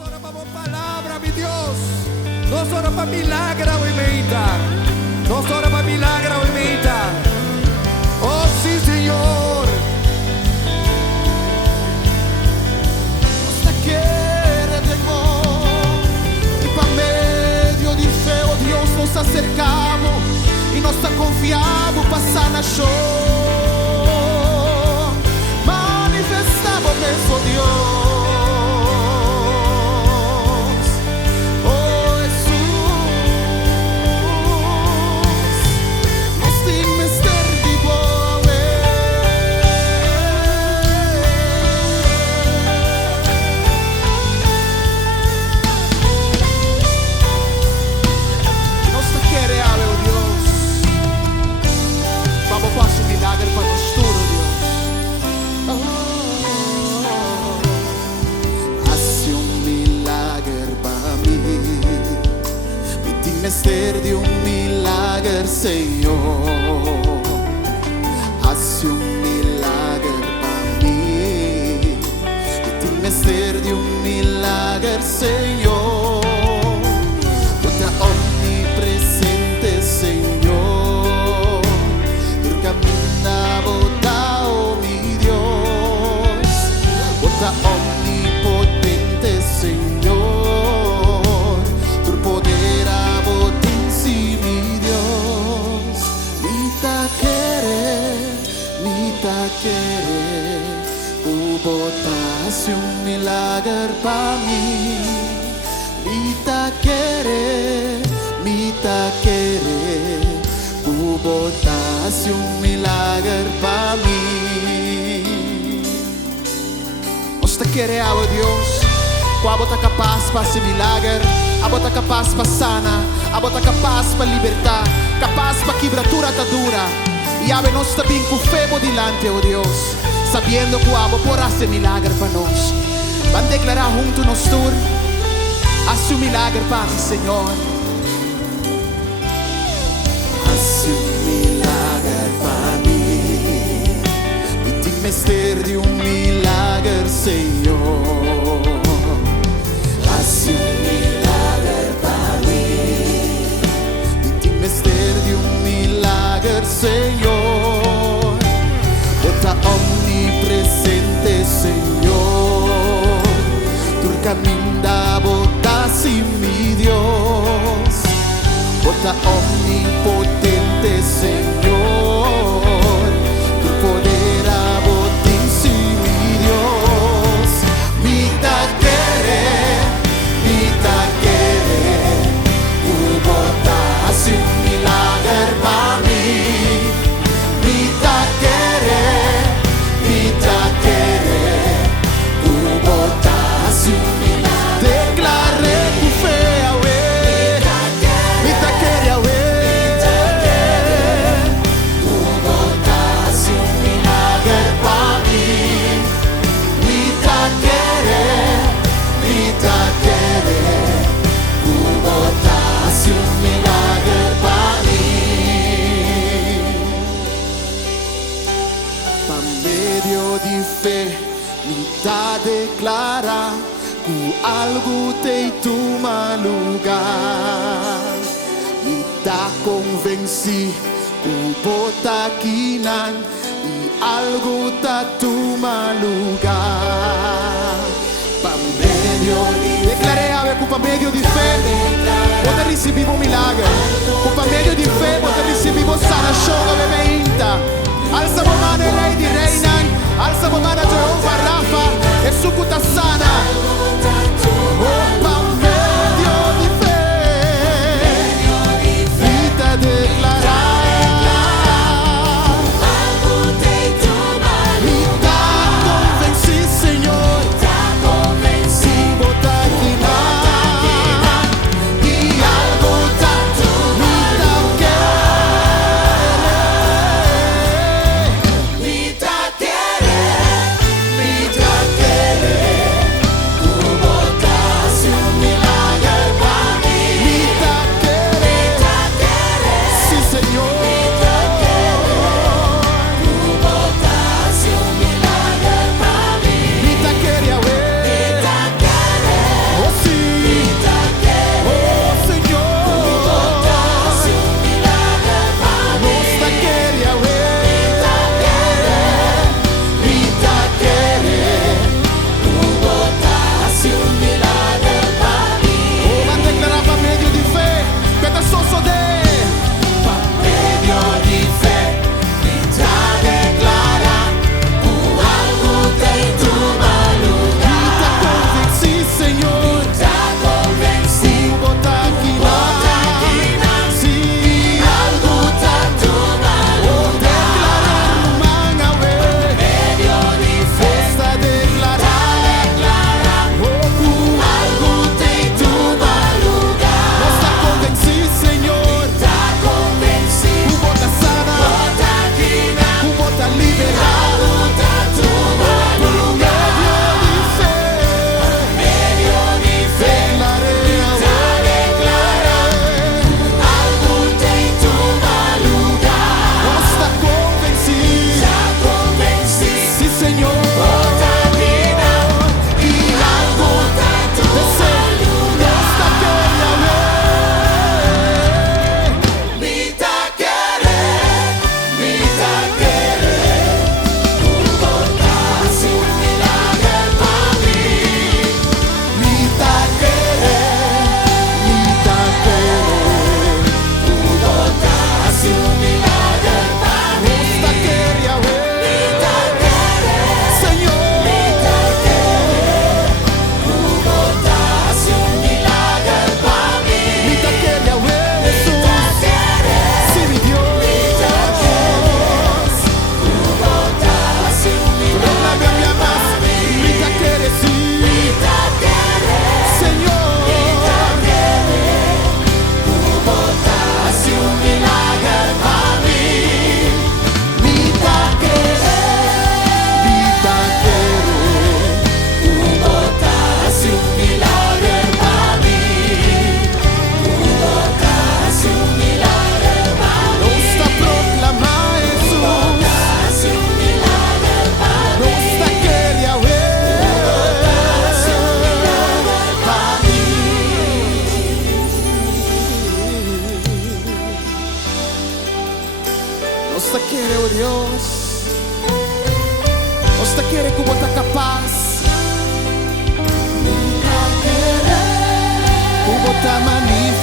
ora para palavra, meu Deus. Nós ora para milagre, o imitar. Nós ora para milagre, o imitar. Oh, sim, Senhor. Nós te queremos. E para meio de fé, oh Deus, nos acercamos e nós te confiamos passar na show. Manifestamos mesmo, Deus. Ser de milagre, Senhor. Hace milagre para mim. Dime ser de milagre, Senhor. Bota omnipresente, Senhor. Tu camina, bota, oh mi Dios. Bota omnipotente, Senhor. Botasse milagre para mim. Me tá querer. Botasse milagre para mim. Nós te queremos, oh Deus. A bota capaz para ser milagre. A bota capaz para sana. A bota capaz para libertar. Capaz para quebratura atadura. E ave nós também com fé dilante, oh Deus. Sabiendo que o Abba porá ser milagre para nós. Vamos declarar junto nos tur. Haz milagre para mim, Senhor. Haz milagre para mim. E dime ser de milagre, Senhor. Haz milagre para mim. E dime ser de milagre, Senhor. Bota omnipresente, Senhor. Tu caminda, bota sim, mi Dios. Bota omnipotente, Senhor. Tu poder bota em si, mi Dios. Me tá querer. Tu bota sim milagre para mim. Me tá querer. Declara que algo te toma lugar. Me tá convenci que bota aqui e algo tá toma lugar. Pa medio declarei a ver que pa medio de fé pode receber milagre. Pa medio de fé pode receber sana show bebê inta. Alza a mano e rei di reinan. Alza a mano Jehovah Rafa. E su cuta sana. Pa medio di fé vita declarare. Mi tá convenci, Senhor. Si bota aqui na. E algo tanto mi tá querer. Mi tá querer. Mi tá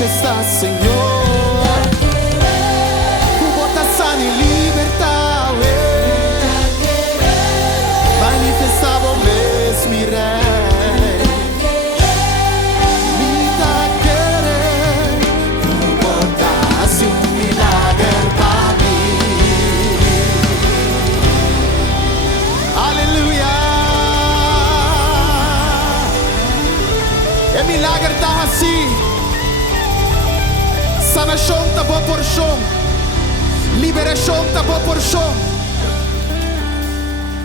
manifestar, Senhor. Tu botas sana e libertar, manifestar o mesmo Rei. Me tá querendo, tu botas milagre para mim. Aleluia. E milagre tá assim. Sanação tá boa porção. Liberação tá boa porção.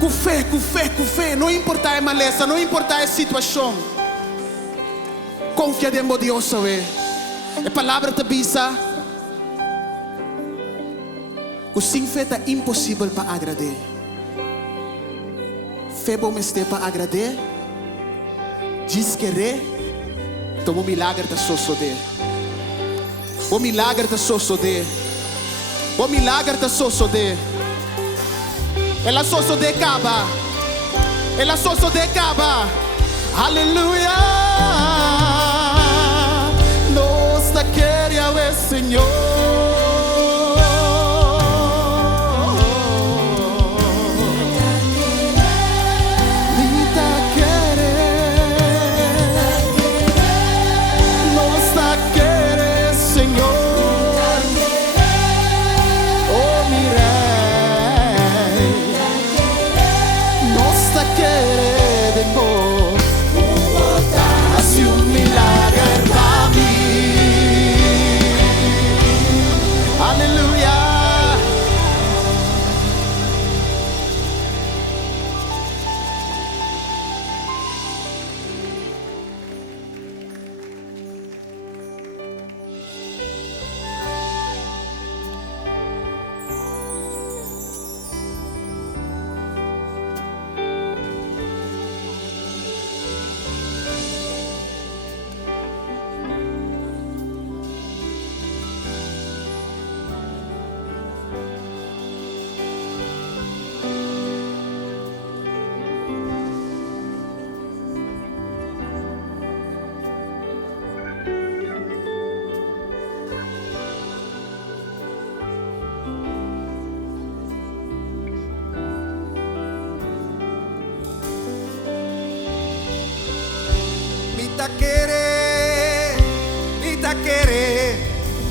Com fé, com fé, com fé. Não importa a maleza, não importa a situação. Confia em Deus, sabe? A palavra te avisa que sem fé é impossível para agradar. Fé bom este para agradar. Diz querer, então o milagre está suceder. O milagre está suceder. O milagre está suceder. Ela suceder acaba. Ela suceder acaba. Aleluia. Nós te queremos, Senhor.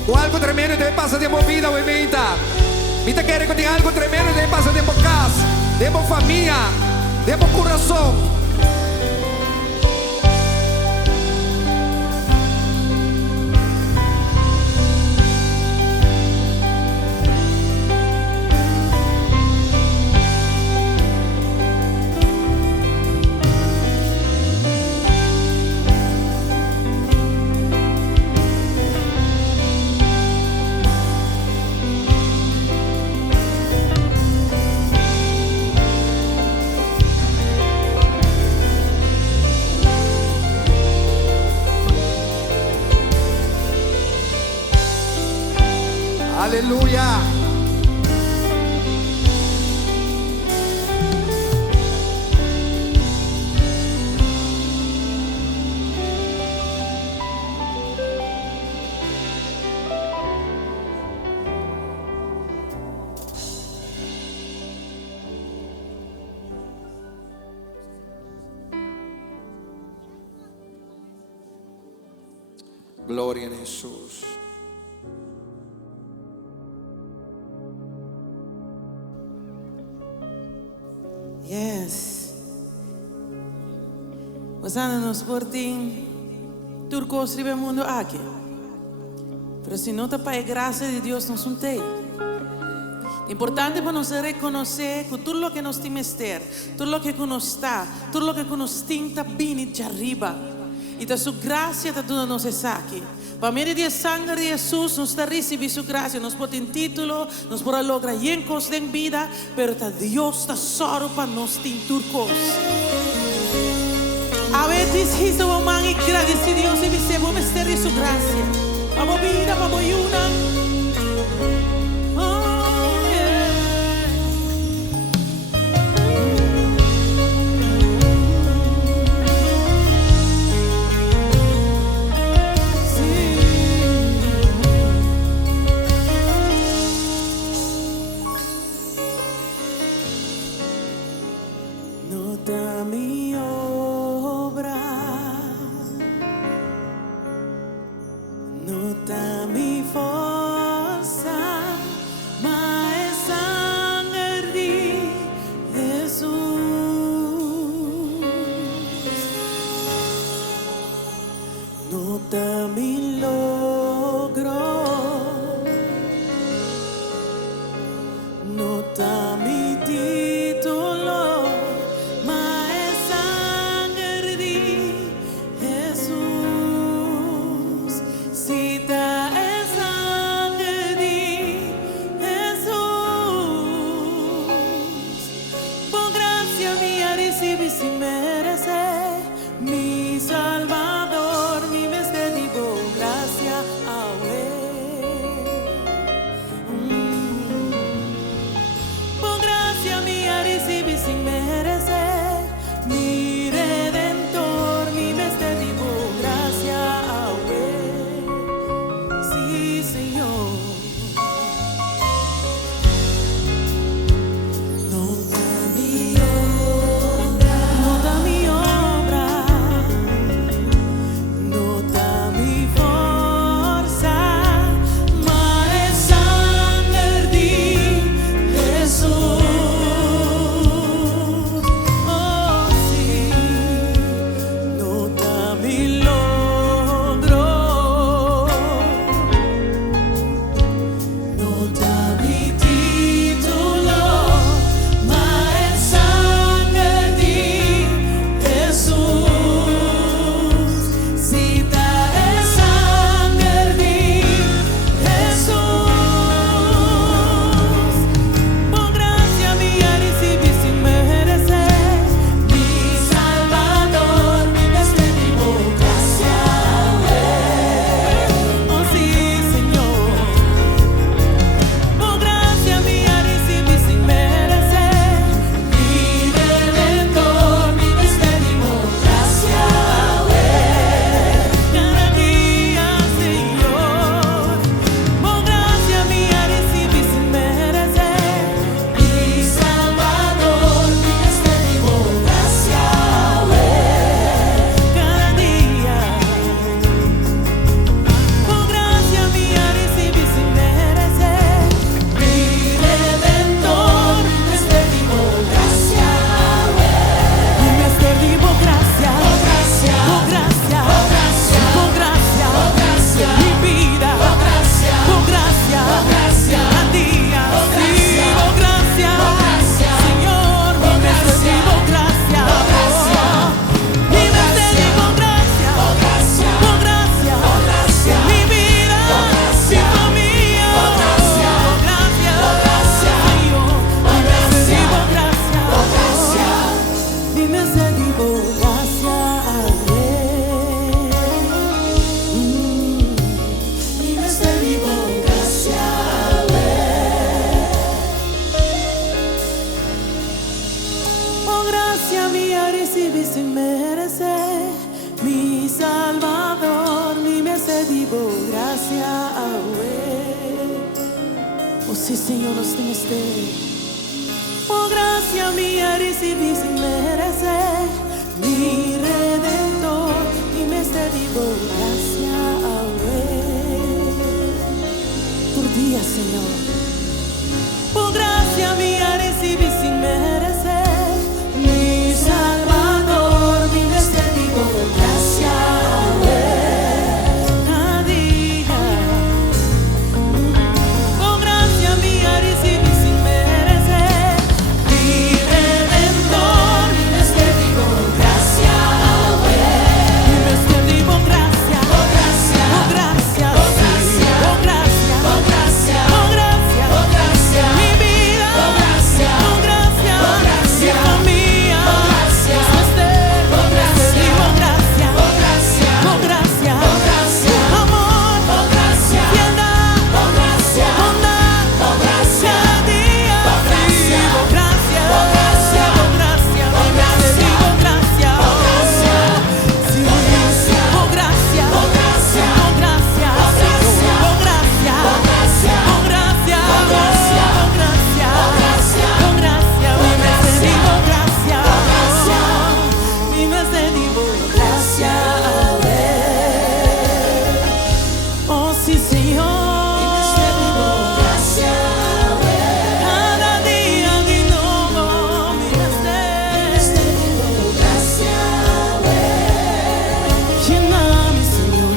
O algo tremendo deve passar de vida, o imita. Me tá querendo que tem algo tremendo deve passar de casa, de família, de coração. Aleluia. Glória a Jesus. Yes. We zijn in ons sporting Turco escribe mundo aquí. Pero si no te paga gracia de Dios nos unte. Importante para nós reconocer que tudo lo que nos timester, tudo lo que nos está, tudo lo que nos tinta bem de arriba. E da sua graça está tudo nos aqui. Para meio de sangue de Jesus, nos está recebendo sua graça, nos pode ter título, nos pode lograr encos de vida, pero está Deus está só para nos tinturcos. A vezes isso é uma agradecido Deus e você vamos ter sua graça. Vamos vida, vamos una. nota mi logro, nota mi titolo, ma è sangue di Jesús. Cita è sangue di Jesús. Por gracia mía recibí sin merecer, mi Salvador, mi Mestre divo gracia a Por gracia mía recibí sin merecer, mi Redentor, mi Mestre divo gracia a Sí, Señor. Nota mi obra, nota mi obra, nota mi forza, ma è sangue di Jesús. Oh sì, nota mi logro, nota mi titolo, ma è sangue di Jesús. Cita è sangue di Jesús. Por gracia mía recibí sin merecer, mi Salvador, mi Mestre divo gracia. Oh sí, Señor. Por gracia mía recibí sin merecer, mi Redentor, mi Mestre divo gracia. Cada día, Señor. Por gracia mía recibí sin merecer, mi Salvador, mi Mestre divo gracia. Cada día. Por gracia mía recibí sin merecer, mi Redentor, mi Mestre divo gracia. Mi Mestre divo gracia. Por gracia. Por gracia. Mi vida. Por gracia. Cada día. Sí, por gracia. Señor, mi Mestre divo gracia. Mi Mestre divo gracia. Por gracia. Mi vida, mi familia, gracias, Señor, mi Mestre divo gracia, mi Mestre divo gracia, mi Mestre divo gracia. Por gracia mía recibí sin merecer, mi Salvador, mi Mestre divo gracia. Oh sí, Señor, nos tienes de. Por gracia mía recibí sin merecer, mi Redentor, mi Mestre divo gracia. Tu día, Señor. Por gracia mía recibí sin merecer, mi Salvador, mi Mestre divo gracia. Cada día. Por gracia mía recibí sin merecer, mi Redentor, mi Mestre divo gracia. Mi Mestre divo gracia. Por gracia. Por gracia. Por gracia. Por gracia. Por gracia. Por gracia. Mi vida. Por gracia. Por gracia. Por gracia. Mi familia. Por gracia. Por gracia. Divo gracia. Por gracia. Por gracia. Por gracia. Amor. Por gracia. Piedad. Por gracia. Bondad. Por gracia. Cada día. Por gracia. Por gracia. Por gracia. Por gracia. Por gracia. Divo gracia. Por gracia. Sí. Por gracia. Por gracia. Por gracia. Por gracia. Por gracia. Por gracia. Por gracia. Por gracia. Por gracia. Por gracia. Por gracia. Mi Mestre divo gracia. Mi Mestre divo gracia. Oh sí, Señor. Mi Mestre divo gracia. Cada día di nuevo, mi Mestre divo gracia. Lléname, Señor.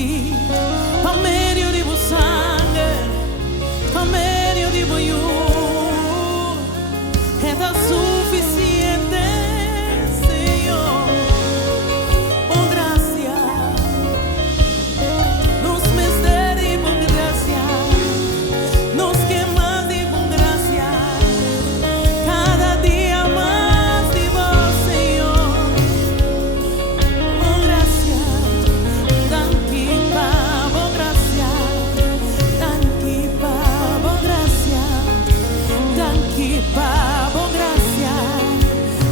sì, per medio di sangue, per medio di voi, è da sufficiente, Signore. Oh, gracia, nos misteri, por gracia, nos quemas de por gracia, cada día más de vos, Señor. Oh, gracia, thank you, Pavo, gracia, thank you, Pavo, gracia, thank you, Pavo, gracia,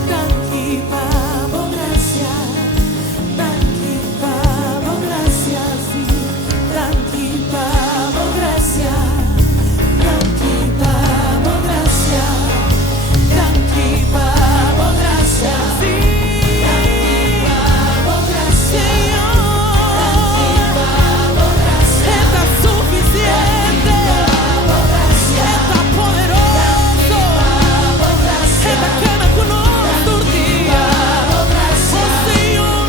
thank you, Pavo, gracia, thank you, Pavo, gracia, sí, thank you, Pavo, gracia, thank you, Pavo, gracia, thank you, Pavo, gracia, sí, thank you, Pavo, gracia, Señor, está suficiente, está poderoso, está queda con nosotros día, oh Señor,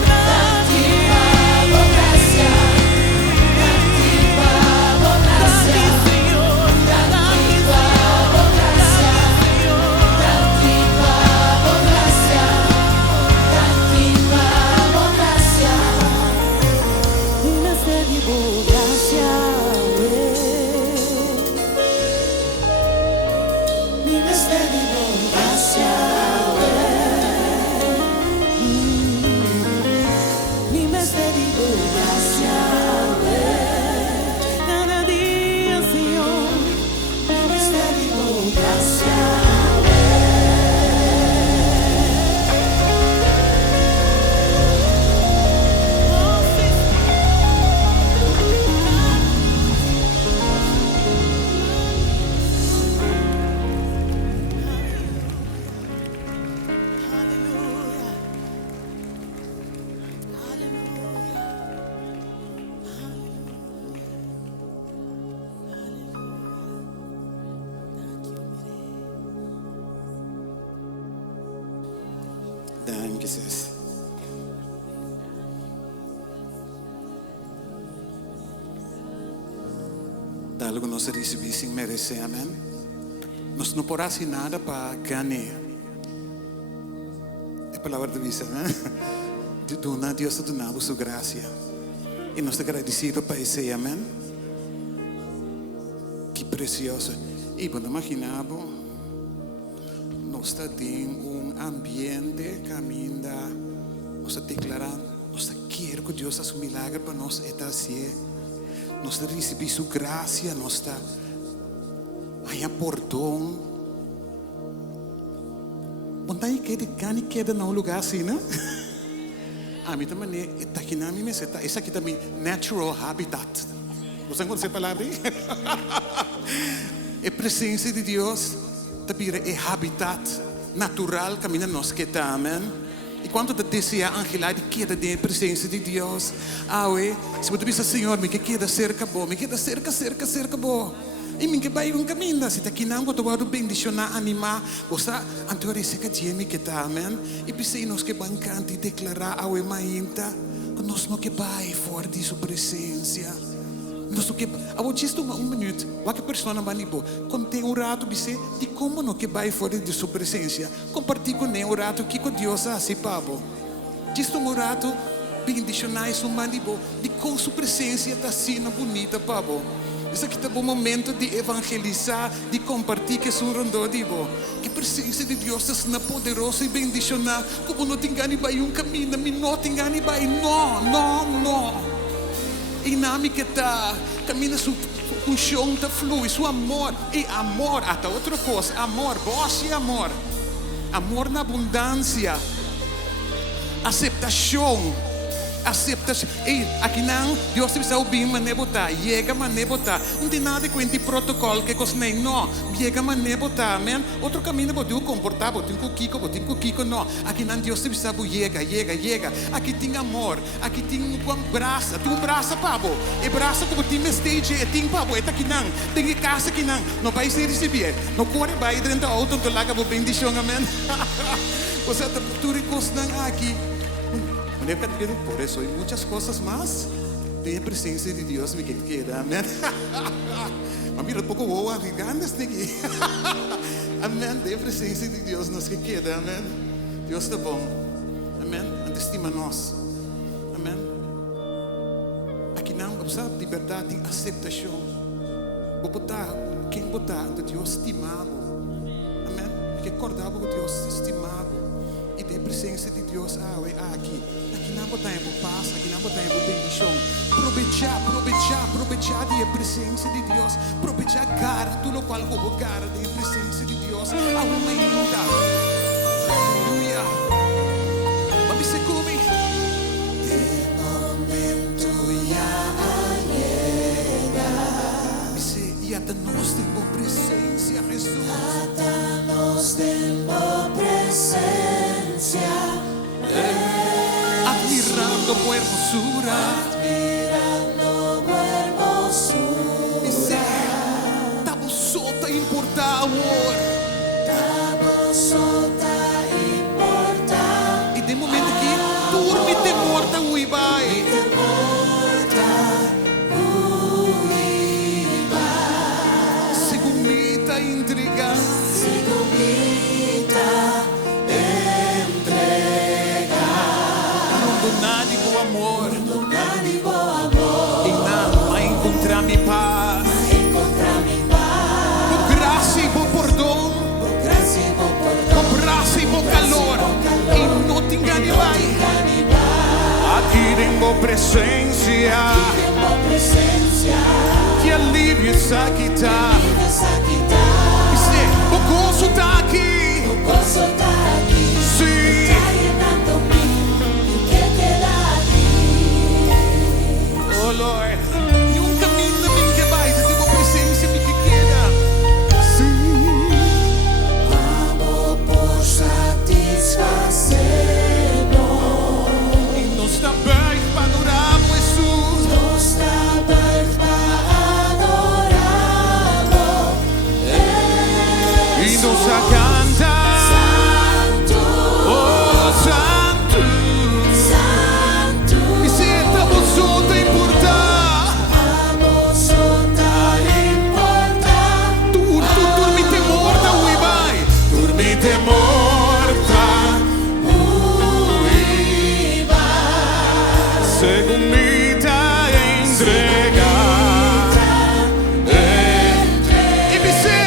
cada día, Señor, Thank you, sis. Algo nos recibe sin merecer, amén. Nos no podrá hacer nada para ganar. Es palabra de vida, amén. Dios te donaba su gracia. Y nos agradecido para ese, amén. Qué precioso. Y cuando imaginamos, nos está en un ambiente caminda, nos está declarando, nos quiere que Dios haga un milagre para nos está haciendo. Nos recibe su gracia, nos está aí perdão. Vontade que de queda no lugar assim, né? A mim também está aqui na minha mesa, essa aqui também natural habitat. Você conhece a palavra? A presença de Deus também é habitat natural que nós que está, amém. E quando te deseja angelar de queda da presença de Deus, se você diz Senhor, me queda cerca bom, me queda cerca bom. E me que vai um caminho, se tá aqui não, quando eu bendicionar, animar, você anterior se que dia me que tá, amém. E precisa nós que bancante declarar ao mainta, que nós não que vai fora de sua presença. Nós não que, eu disse um minuto, qualquer pessoa vai nibo, quando tem rato, você de como não que vai fora de sua presença, compartilhe com ele rato que com Deus assim, pabo. Disse rato, bendicionar isso manibo, de com sua presença está assim bonita, pabo. Isso aqui é o momento de evangelizar, de compartilhar que sua rondô, digo, que a presença de Deus é poderosa e bendicionar, como não tem ganho vai um caminho, não tem ganho vai, não. E na minha que está, caminha o chão está flui, seu amor, e amor, até outra coisa, amor, voz e amor na abundância, aceitação. E aqui não, Deus te sabe bem, mas não botar, chega, mas não botar. Não tem nada com esse protocolo que coisa nem, não, chega, mas não botar, amém? Outro caminho, botar o comportar, botar um kiko, não. Aqui não, Deus te sabe, chega. Aqui tem amor, aqui tem um braço, pabo. E braço como tem stage, tem pabo, é aqui não. Tem casa aqui não vai ser receber. Não corre, vai dentro do auto, tu larga a bendição, amém? Você está por tudo coisa aqui. Por eso hay muchas cosas más tem a presença de Deus me queda, amém. Mas mira pouco boa, gigantes aqui. Amém, tem a presença de Deus nos que queda, amém. Deus está bom, amém. Estima nós, amém. Aqui não, sabe, liberdade tem aceitação. Vou botar, quem botar, Deus estimado, amém. Que acordava com Deus estimado. E tem a presença de Deus aqui. Aqui não botar em paz, aqui não botar em bendição. Aproveitar a presença de Deus. Aproveitar cara, tudo o qual vou cara da presença de Deus. Aumenta. Aleluia. Vamos se comer. El momento ya llega. Dice, y hasta nos tengo presencia, Jesús. Danos tempo presencia. Admirando tu hermosura. Admirando tu hermosura. Dice, estamos sota importa amor. Estamos sota importa. E de momento que turme te morta ui vai. Te morta uiba. Segumita entrega. Segumita entrega. Abandonado com amor. Abandonado e bom amor. E não a encontrar mi paz. Encontrar mi paz. Por graça e por perdão. Por graça e por perdão. Por braço e por calor. E não te engane vai. Aqui tenho presença. Tempo presencia. Que alívio essa que tá. Vives aqui tá. Dice, o gozo tá aqui. O gozo tá aqui. Sim. Tá llenando-me. E que queda aqui. Oh Lord, e caminho também que vai, de tua presença me que queda. Sim. Amor por satisfazer-nos. E nós também para adorar Jesus. Nos trabalhos para adorá-lo. E nos canta, Santo, oh Santo. Santo. E se estamos juntos em importar, Amor só tá importar. dormite morta, ui vai. Dormite morta, Uiba. segumita entrega. E me se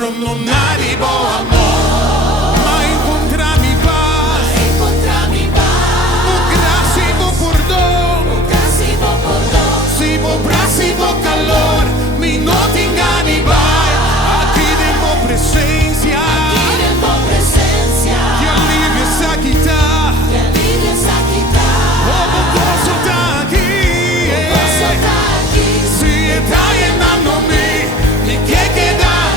rondonare bom amor, ma incontra mi paz, Encontrar mi paz. por graça e por perdão, Graça e bom perdão. se por braço e por calor, me não te engane vai, aqui tenho presença, Tempo presencia. que alívio essa que tá, Que vives aqui tá. oh, o gozo tá aqui, Gozo tá aqui. se está llenando-me, me quer quedar,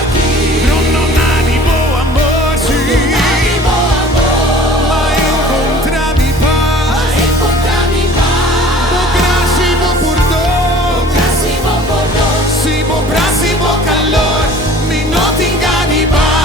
rondonare bom amor, E sim. bom amor. Ma incontra mi paz, Encontrar mi paz. por graça e por perdão, Graça e bom perdão. se por braço e por calor, me não te engane vai.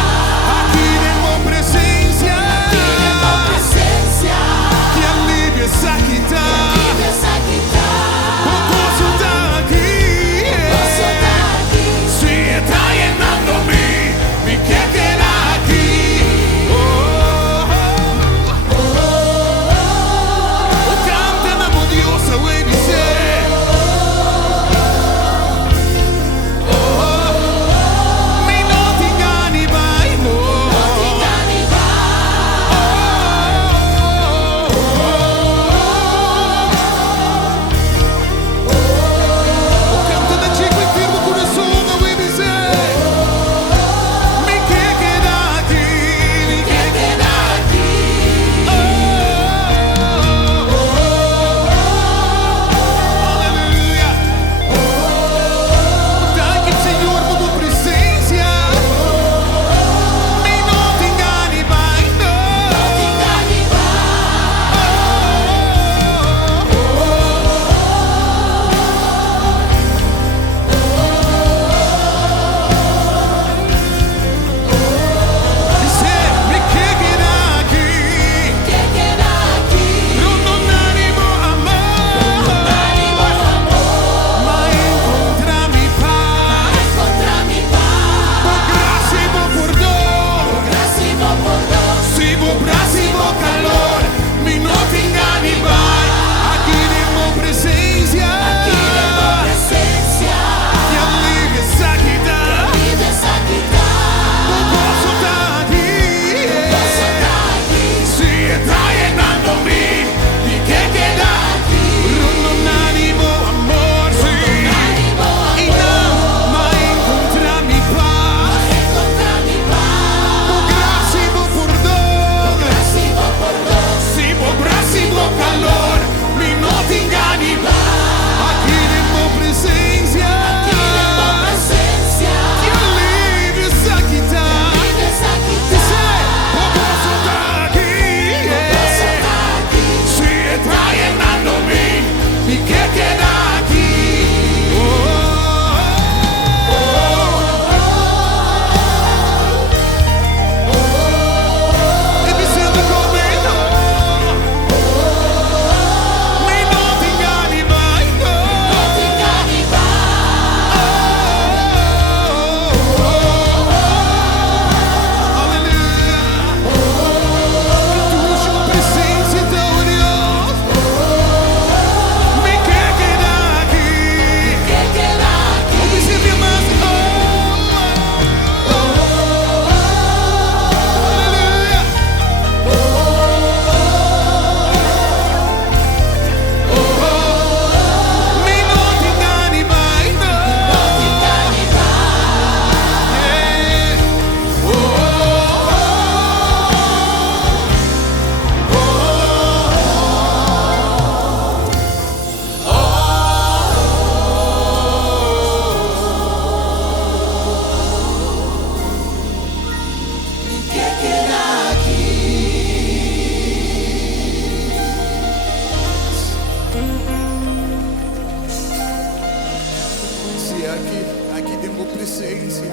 aqui de tua presença.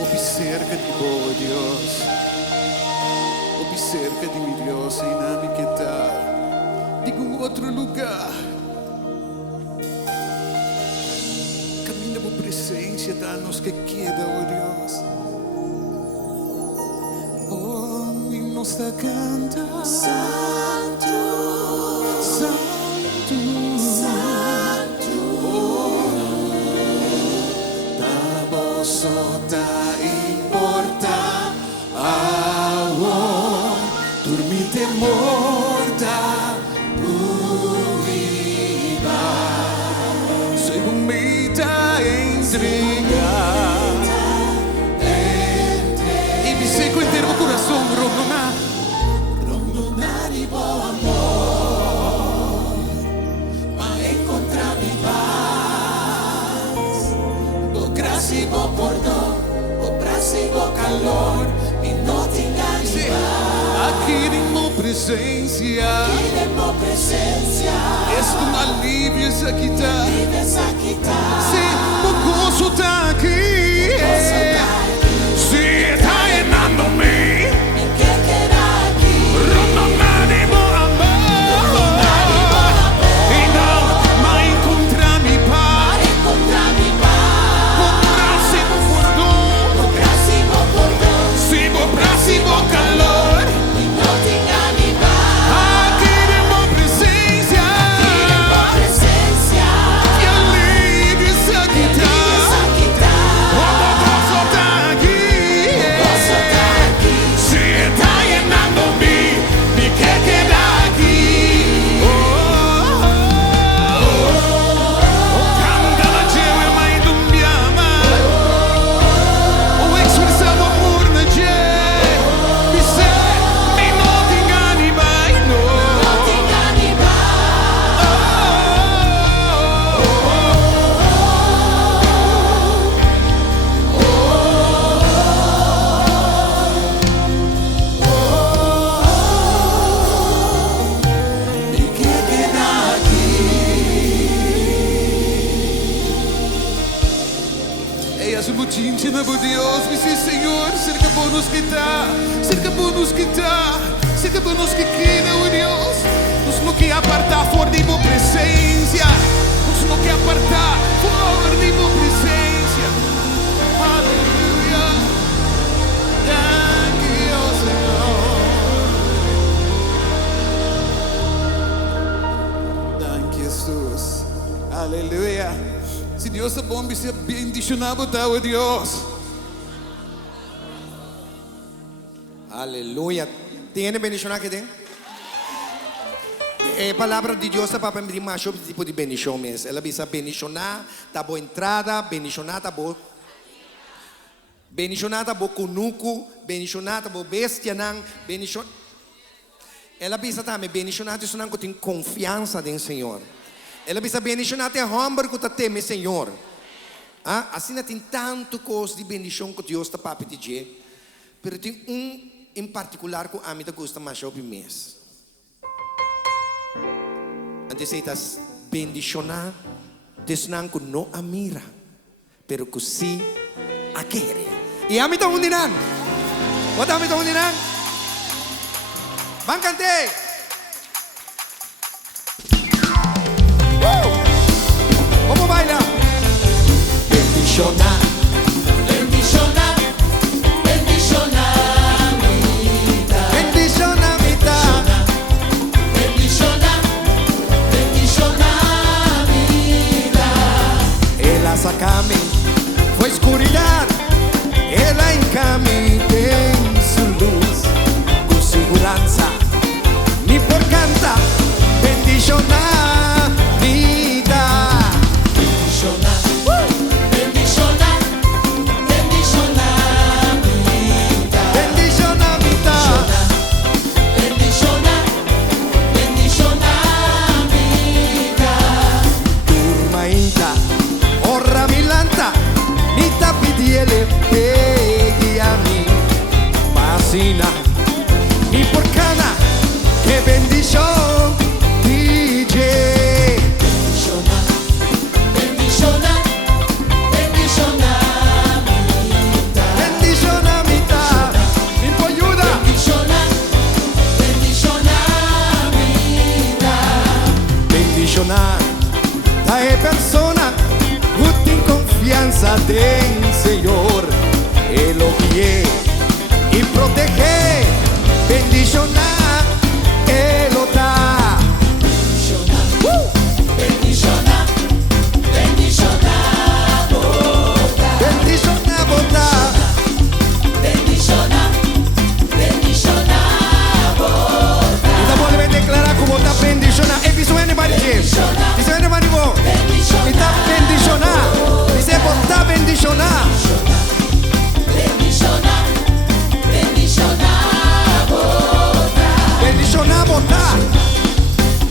Observa de boa, Deus. Observa de meu Deus, em nome que está. De um outro lugar. Caminha por presença, dá-nos que queda, oh Deus. Oh, e nos canta. Santo, Santo, Santo. Só tá importa dormite morta viva según mita entrega e mi seco inteiro o coração rondonar e bom amor mas encontrar mi paz bo graça e bo perdão bo praça e bo calor e não te enganes aqui de mo presença és um alívio essa que tá se o gozo tá aqui se tá llenando-me rondonar e bo amor e não mas encontrar mi paz próximo calor e não te engane aqui de tua presença que alívio isso aqui tá o gozo tá aqui se tá llenando-me me quer quedar aqui canta la gente mai tu mi ama o expressa o amor na gente por Deus, me diz Senhor, cerca por nos que está, cerca por nos que está, cerca por nos que queda, oh Deus, nos não quer apartar fora de tua presença, nos não quer apartar fora de tua presença, aleluia, thank you, Senhor, thank you, Jesus, aleluia. Se Deus é bom, você bendicionado, tá, oh Deus. Aleluya. ¿Tiene bendición aquí? Palabra de Dios para pedir más tipo de bendición. Ela bisa bendicionar, tá boa entrada, bendicionar, tá boa. Bendicionar, tá boa kunuku, bendicionar, tá boa bestia, não, bendicionar. Ela bisa também bendicionar, isso não tem confiança no Senhor. Ela bisa bendicionar, tem hambre que tá teme Senhor. Assim não tem tanto coisa de bendição que Deus está para pedir. Pero tem em particular que a mim gosta mais o mês. Antes estás bendicionar, desnang que não a mira, pero que sim a querer. E a mim tá undinan. What a mim tá undinan? Bancante. Vamos bailar. Bendicionar. Sacame, fue escuridad, ela encame en su luz, con seguranza, mi por canta, bendicionar vida, bendicionar, bendicionar, bendicionar vida, bendicionar vida, bendicionar, bendicionar vida, turmaita. Milanta, mi tapidiele pegui a mí, fascina, mi porcana, que bendición, DJ. Bendicionar, bendicionar. confianza del Señor. Él lo guía y protege. Bendicionar, Él lo da. Bendicionar, bendicionar, Bendicionar, botar. bendicionar, bendicionar, Então pode declarar como está bendicionar. E isso é anybody here? Isso é anybody go? Está bendicionar. Isso é botar bendicionar. bendicionar, bendicionar, Bendicionar, botar.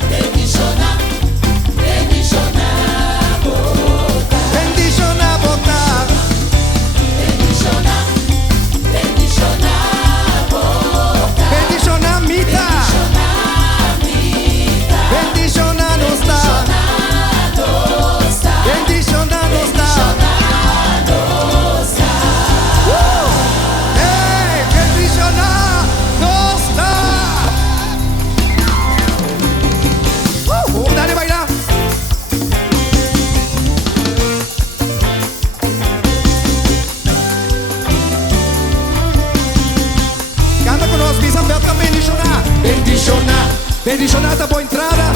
bendicionar, bendicionar, Bendicionar, botar. bendicionar, bendicionar, Bendicionar, mita. Bendicionar nos dá. Bendicionar nos dá. Ei, bendicionar nos dá. Vamos dar e bailar. Canta conosco, Isabel, tá bendicionar. Bendicionar. Bendicionar da boa entrada.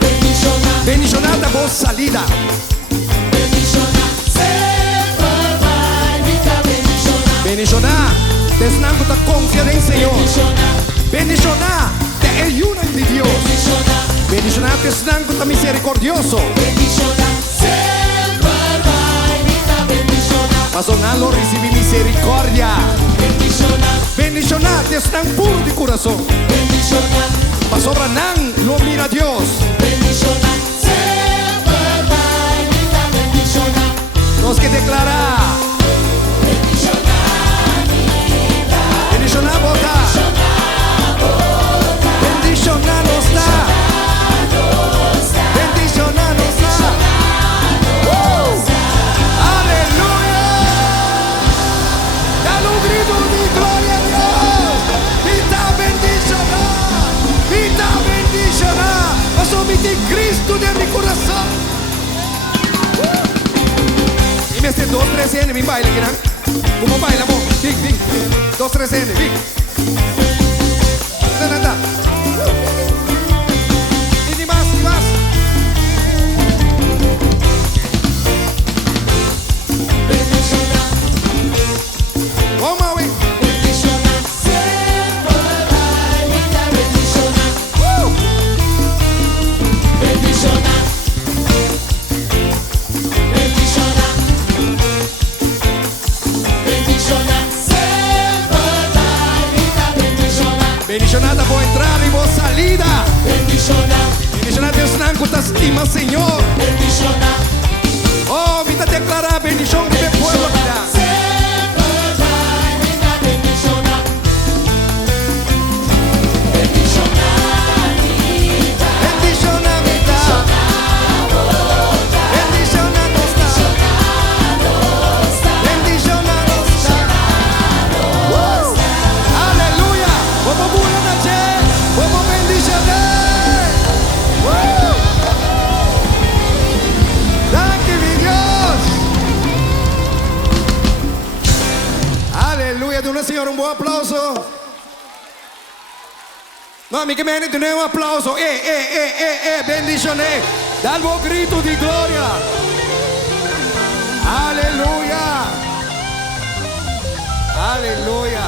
bendicionar, Bendicionar da boa salida. bendicionar, sempre vai ficar bendicionar, Bendicionar, desnando da confiança em Senhor. bendicionar, Bendicionar, te ayuda de Deus. bendicionar, Bendicionar, desnando da misericordioso. bendicionar, sempre vai ficar bendicionar, Pasonalo recibe misericórdia. bendicionar, Bendicionar, desnando puro de coração. bendicionar, Pasobra não, lo mira Deus. bendicionar, sempre vai ficar bendicionar, Nós que declarar. Bendicionar, botar. Bendicionar nos dá. Bendicionar nos dá. Aleluia! Dá um grito de glória a Deus. E tá bendicionar. E tá bendicionar. Eu sou de Cristo de meu coração. E me este 2, 3 anos, me baila aqui, né? Como baila, bom? Vem, vem. 2, 3 anos, vem. Anda. E mais, e mais. bendicionar, Vamos, Maui. bendicionar, sempre vai ficar bendicionar, bendicionar, bendicionar, bendicionar, sempre vai ficar bendicionar, Bendicionar da boa entrada e boa salida. bendicionar, Bendicionar Deus não conta estima, Senhor. bendicionar, Oh, me declarar bendição de meu povo, vida. sempre vai ficar bendicionar, bendicionar, Bendicionar me dá. Bendicionar nos dá. Bendicionar nos dá. Aleluia. Vamos buena na gente. Vamos bendicionar. Thank you, mi Dios. Aleluia. De una Senhora un buon applauso. No, amiche mie, de un applauso. Bendicioné. Dal buon grito di gloria. Aleluia. Aleluia.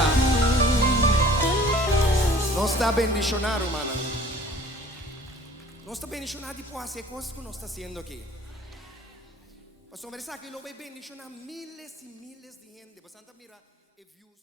Non sta bendicionando, hermana. Non sta bendicionando può hacer cosas que no está haciendo aquí. Pastor, ¿verdad que lo ve bendicionar miles y miles de gente? Bastante mira views.